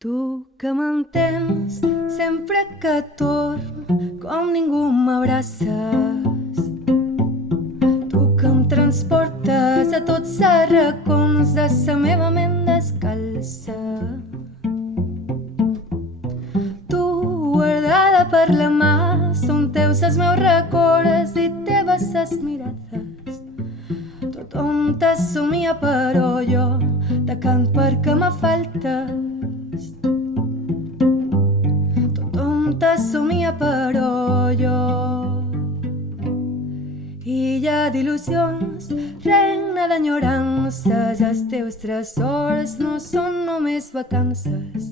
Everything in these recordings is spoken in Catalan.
Tu que m'entens sempre que torn, com ningú m'abraces. Tu que em transportes a tots els racons de sa meva ment descalça. Tu, guardada per la mà, són teus els meus records i teves ses mirades. Tothom t'assumia però jo te cant perquè me faltes. Tothom t'assumia però jo. Illa d'il·lusions, reina d'enyorances, els teus tresors no són només vacances.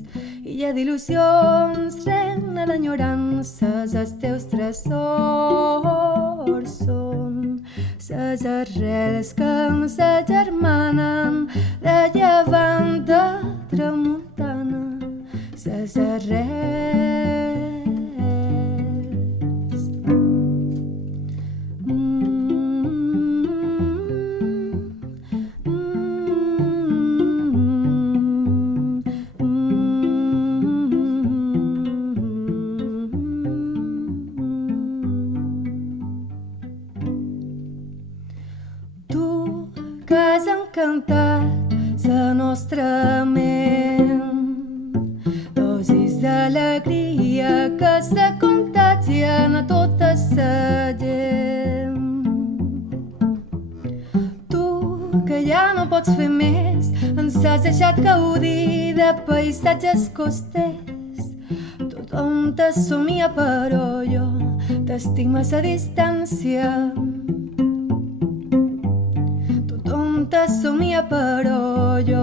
Illa d'il·lusions, reina d'enyorances, els teus tresors són ses arrels que em s'agermanen de llevant a tramuntana. Ses arrels. Tu que has encantat la nostra ment, dosis d'alegria que se contagien a tota sa gent. Tu que ja no pots fer més, ens has deixat gaudir de paisatges costers. Tothom t'assumia però jo t'estimo a sa distància. T'assumia però jo.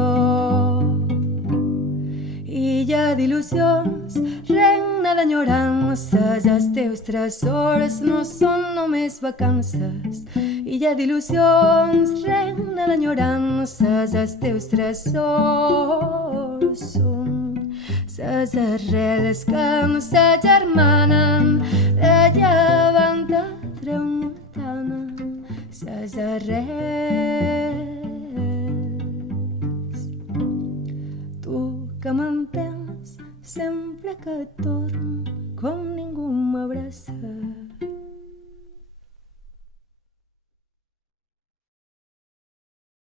Illa d'il·lusions, reina d'enyorances, els teus tresors no són només vacances. Illa d'il·lusions, reina d'enyorances, els teus tresors són ses arrels que em s'agermanen de llevant a tramuntana. Ses arrels. Tu que m'entens sempre que torn, com ningú m'abraça.